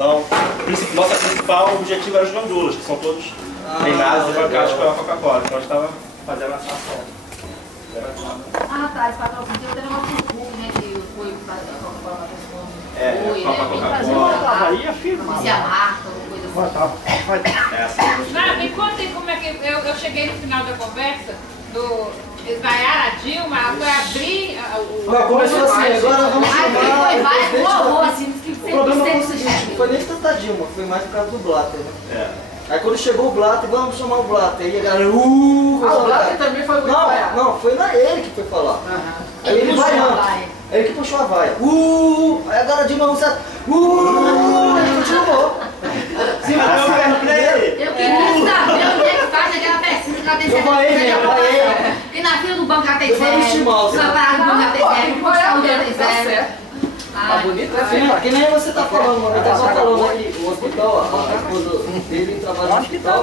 Então, nosso principal objetivo era os gandulas, que são todos treinados e bancados pela Coca-Cola. Então a gente estava fazendo essa ação. Tá, esse patrocínio tem o negócio do clube, né? Que foi fazer a Coca-Cola Coca-Cola. Aí é firme. Se a marca, alguma coisa assim. Me contem como é que eu cheguei no final da conversa do esvaiar a Dilma, ela foi abrir o... Começou assim, agora vamos chamar... Foi vários, assim, que O problema foi o seguinte, não foi nem tanto a Dilma, foi mais por causa do Blatter, né? Aí quando chegou o Blatter, vamos chamar o Blatter, aí a galera... o Blatter também foi muito vaiado. Não, foi ele que foi falar. Aí ele vai ele que puxou a vaia. Aí agora a Dilma Rousseff... Ele continuou. Eu queria saber onde é que faz aquela pesquisa que ela tem certeza. Eu vaiei. E na fila do banco ela tem Eu vou vestir mal, na parada do banco ela tem zero, no postal dela tem zero. Tá bonito, né? Que nem você tá falando, ele tava falando aqui, o hospital, a esposa dele trabalha no hospital.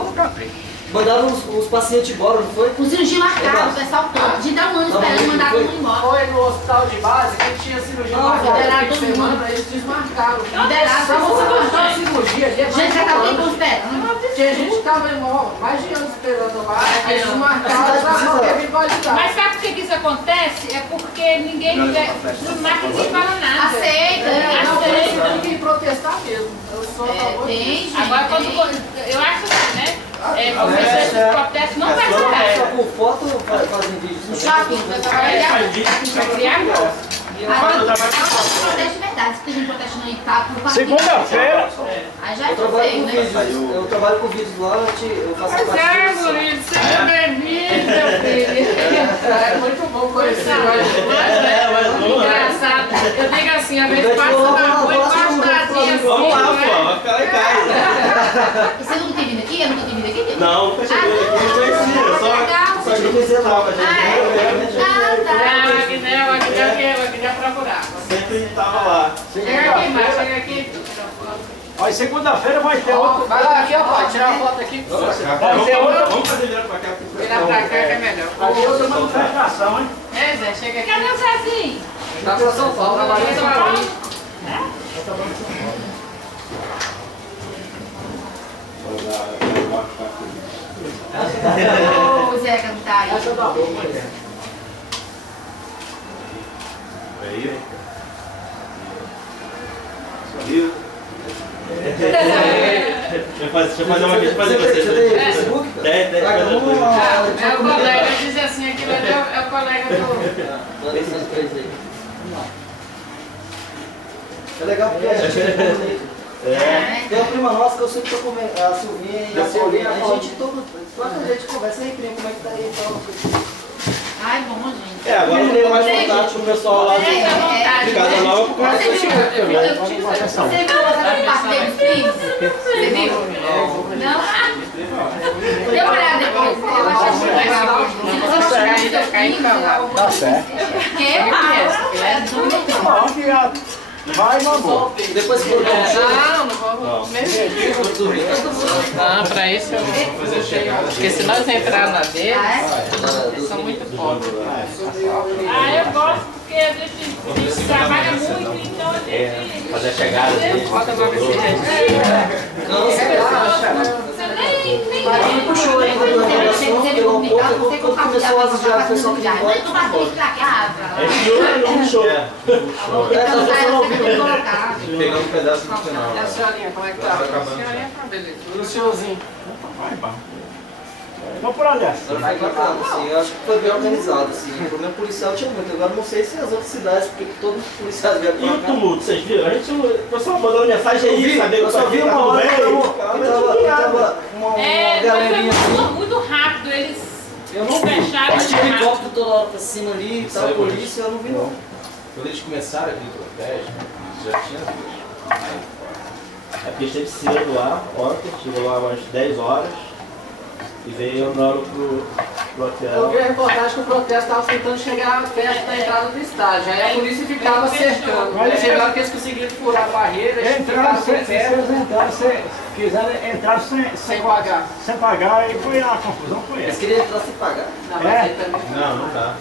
Mandaram os pacientes embora, não foi? O cirurgia marcado, o pessoal todo. De dar um ano esperando mandar todo mundo embora. Foi no hospital de base que tinha cirurgia marcada de semana, eles desmarcaram. Liberaram. Pra você marcar a cirurgia, Gente, já tá tempo esperando. tinha gente que tava mais de anos esperando lá, eles desmarcaram pra não ter rivalidade. Mas sabe por que isso acontece? É porque ninguém não marca, ninguém fala nada. Aceita. Tem que protestar mesmo. Eu sou a favor Tem, disso. Agora, eu acho assim, né? Esse protesto não vai parar. Só por foto fazem vídeo. No shopping, Vai criar gosto. agora protesto de verdade, se tem gente protestando aí, tá? Segunda-feira. Aí já é Eu trabalho feio, com né? vídeos, eu trabalho com vídeos lá, eu faço a Mas parte é, disso. Murilo, seja bem-vindo, meu filho. É muito bom conhecer Engraçado. Eu digo assim, a vez passa na rua e mostradinha assim. Vamos lá, pô, vai ficar lá em casa. E você nunca tem vindo aqui? Eu nunca tenho vindo aqui? Não, nunca cheguei aqui, não conhecia, só Eu fiz lá com a O Agné procurava. sempre tava lá. Chega aqui, mas chega aqui. Aí segunda-feira vai ter outro. Vai lá aqui, ó, pai, tirar a foto aqui. Vamos fazer virar pra cá. Virar pra cá que é melhor. Vai ter outra manifestação, hein? É, Zé, chega aqui. Cadê o Zezinho? Tá pra São Paulo, trabalhando em São Paulo. Ô, Zeca, não tá aí. Essa da boa, mulher. Aí, subiu. Deixa eu fazer uma aqui, fazer Você tem vocês. Facebook? Tem. É o colega, diz assim, aquilo ali é o colega do... Manda esses três aí. É legal porque a gente tem uma prima nossa que eu sempre tô comendo, a Silvinha e a Paulinha, a gente toda a gente conversa, aí prima, como é que tá aí e tal. Ai, bom, gente. Agora eu tenho mais contato com o pessoal lá de Casa Nova por causa Você disso. viu a parte deles, filhos? Você viu? Não? Dê uma olhada depois. Eu achei muito legal. Se você chegar e ficar em casa. Tá certo. Não, viado. Vai, mamãe. Depois que eu Não, pra isso eu vou. Porque se nós entrar na deles, eles são muito pobres. Eu gosto porque a gente trabalha muito, então a gente... Fazer a chegada deles. Não, sei lá, Você nem... Ele puxou aí quando começou a asiar o pessoal que já vai. É que hoje não puxou. Pegando um pedaço do final. E a senhorinha, como é que tá? A senhorinha tá beleza. E o senhorzinho? Vamos por ali. Foi bacana, assim, eu acho que foi bem organizado, assim. O problema policial tinha muito, agora não sei se as outras cidades, porque todos os policiais vieram E o pra cá. tumulto, vocês viram? O pessoal mandando mensagem aí, saber Eu só vi uma hora que tava uma galerinha assim. Muito rápido, eles Eu não vi. fecharam Mas tinha muito rápido. helicóptero toda hora pra cima ali e tal, polícia, eu não vi não. Quando eles começaram aquele protesto, eles já tinham visto. É porque esteve cedo lá, ontem, chegou lá umas 10 horas e veio andando pro Eu vi a reportagem que o protesto estava tentando chegar perto da entrada do estádio. Aí a polícia ficava cercando. Aí chegaram que eles conseguiram furar a barreira e Entraram, ficaram se eles entraram, quiseram entrar sem pagar. sem pagar, e foi a confusão, foi Eles essa. queriam entrar sem pagar. Não, mas É. aí também. Não dá.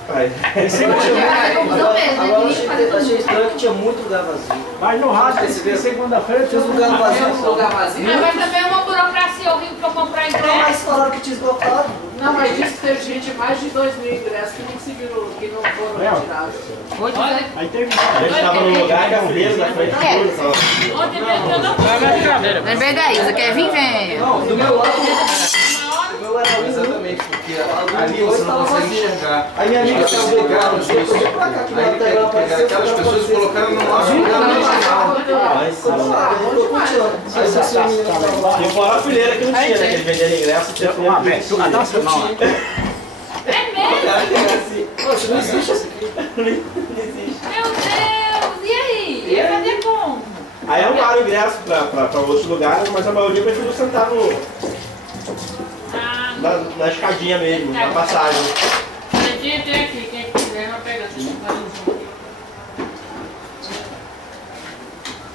Eles sempre Vai fazer confusão mesmo, né? Agora eu Queria fazer todo achei mundo. estranho que tinha muito lugar vazio. Mas no rádio, esse segunda-feira, tinha Tinha lugar Tem vazio. um lugar vazio? Mas também é uma burocracia horrível pra comprar Não, ingresso. mas falaram que tinha esgotado. Não, mas disse que teve gente, mais de 2.000 ingressos que não conseguiram, que não foram retirados. Aí teve A gente tava no lugar que a fila da frente de tudo. Ontem mesmo eu não Vai na brincadeira. Lembrei da Isa, quer vir, venha. Não, do meu lado. O meu era um. Exatamente, porque Ali ali você não consegue enxergar. Aí minha amiga Eles saiu pegaram do as carro, pessoas. veio pra cá, que Aí minha tela apareceu. aquelas pessoas colocaram no nosso lugar no original. Aí você se menino tava lá. E fora a fileira que não tinha, né? Que eles venderam ingresso, tinha fileira uma que não abertura tinha. nacional. É mesmo? Poxa, não existe isso aqui. Meu Deus! E aí? Ia fazer como? Aí arrumaram ingresso pra outros lugares, mas a maioria preferiu sentar Ah, na escadinha mesmo, na passagem. tem aqui, quem quiser não pega assim.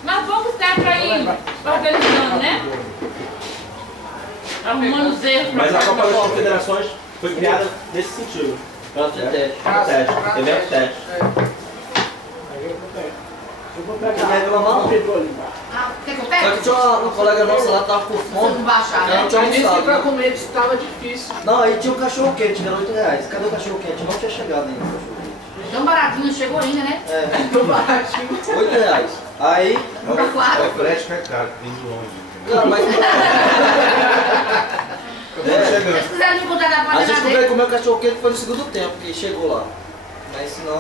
Mas vamos estar pra ir organizando, né? Arrumando os erros. Mas a Copa das Confederações foi criada nesse sentido. Pra ter teste. Teste, evento teste. Eu vou Não vai pegar reclamar, não. pegou ali. Ah, quer que eu Só pegue? que tinha uma colega nossa lá que tava com Você fome. não baixar, Ela não né? tinha Aí disse que almoçado. pra né? comer disse que estava difícil. Não, aí tinha um cachorro quente, era R$8. Cadê o cachorro quente? Não tinha chegado ainda o cachorro quente. Tão baratinho, não chegou ainda, né? É, Tão baratinho. R$8. Aí, Pra quatro. O frete que é caro, vem de longe. cara, mas. Eles quiseram me contar da A gente página veio dele. comer o cachorro quente foi no segundo tempo que chegou lá. Mas senão.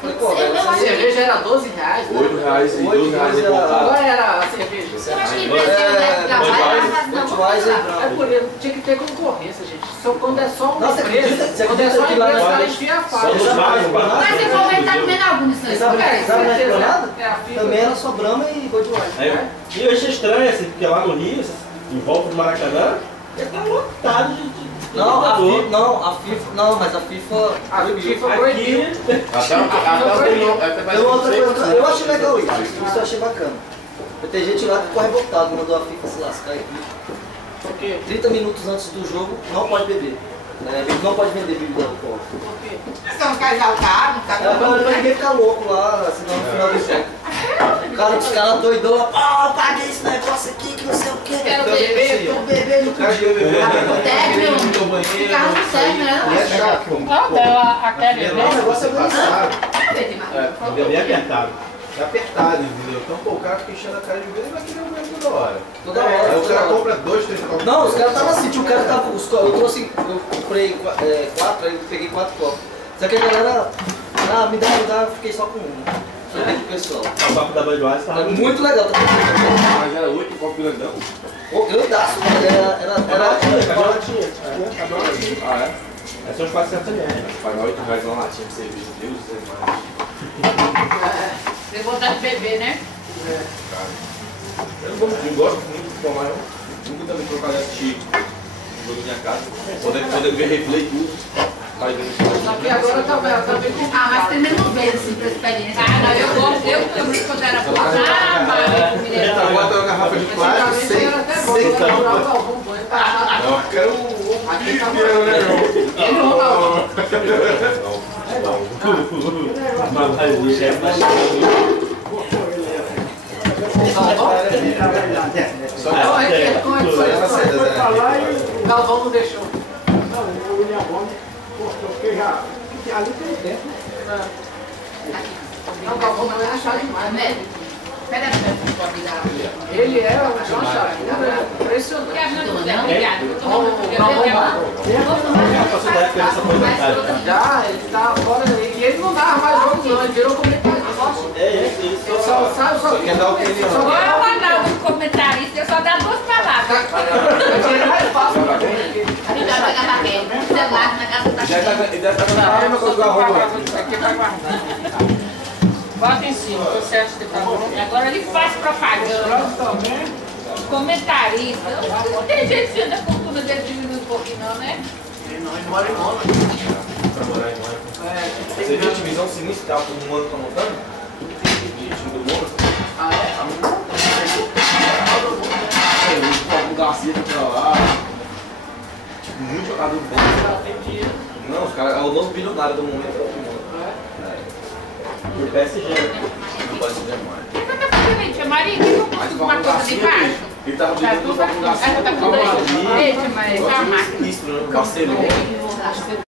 Falei, pô, velho, A você. cerveja era R$12, né? R$8 e Oito R$2 reais reportado. Qual era a cerveja? Eu acho que empresa deve trabalhar, mas não, vamos mais lá. É por isso, tinha que ter concorrência, gente. Só quando é só uma Nossa, empresa, você quando é só uma acredita que lá empresa, fora- ela enfia a faca. Só dos bares, Mas se for ver, tá comendo algum disso aí. Sabe na Esplanada? É a FIFA. Também era só Brahma e Budweiser. Aí, e eu achei estranho, assim, porque lá no Rio, em volta do Maracanã, já tá lotado de Não, a jogador. FIFA, mas a FIFA. A FIFA proibiu. Tem uma outra coisa, eu achei legal isso eu achei bacana. Tem gente lá que ficou revoltado, mandou a FIFA se lascar aqui. Por quê? 30 minutos antes do jogo, não pode beber. Não pode vender bebida alcoólica. Por quê? São um casal caro, tá É pra ninguém ficar louco lá, senão no final do jogo. Os caras doidão lá, pô, paguei esse negócio aqui que não sei o que. Quero beber, Tô bebendo tudo. o término. Ficar no término, né? É chato. Não, deu aquele Não, o negócio é passado. Deu bem apertado. É apertado, entendeu? Então, pô, o cara fica enchendo a cara de vez e vai querer o mesmo toda hora. Toda Aí hora. o cara compra 2, 3 copos. Não, os caras estavam assim, tinha um cara que tava com os copos. Eu trouxe, eu comprei 4, aí eu peguei 4 copos. Só que a galera, me dá, eu fiquei só com um. Falei pro pessoal. O papo da Budweiser É tava muito legal. Mas era 8 copos grandão. Pô, grandaço, mano. Ah, é? É só uns 400 ml. Pagar R$8 uma latinha de cerveja, Deus do céu. Tem vontade de beber, né? Eu não gosto muito de tomar, não. Nunca também trocar de assistir o jogo da minha casa. Poder ver replay tudo. Vai vendo isso. Só que agora tá bem complicado. Ah, mas tem menos vezes, assim, pra experiência. Ah, não, eu gosto. Eu também, quando era pouco, mas Bota uma garrafa de plástico Antigamente sem. era até bom, eu procurava o Galvão Bueno. Eu quero o Aqui tá meu, né, Ele não tá Só que como é que foi? O Galvão não deixou. Não, o William Gomes postou, porque já. Ali tem tempo. Não, o Galvão não é achar demais, né? Pera aí, pode dar. Ele é um João Chapura, impressionante. quer ajuda, obrigada. Eu tô Vamos Passou da época dessa aposentagem. Já, ele tá fora e ele não dava mais jogo não, ele virou comentarista. É isso, Ele só sabe, só quer dar opinião. só Agora o Ronaldo, comentarista, eu só dá 2 palavras. é mais fácil pra quem. A gente vai pegar pra quem? Celular na casa da Ele deve estar na mesma coisa do arroba. Isso aqui vai guardar. Bota em cima, você acha que tá bom? Agora ele faz propaganda, comentarista. Não tem jeito de a fortuna dele diminuir um pouquinho, não, né? Ele mora em Mônaco. Pra morar em Mônaco. Você viu a divisão sinistral que o Mônaco tá montando? O time do Mônaco? Ah, é? O Garcia tá pra lá. Muito jogador bom. Tem dinheiro. Não, os caras, o novo bilionário do momento é o Mônaco. Do PSG. Não pode ser demais. O que você tá fazendo aí, tia Maria? O que eu consigo uma coisa de baixo? Ele tava Tá brigando tudo com o aqui. Garcia. Essa tá tudo aí. Eita, mas... Barcelona.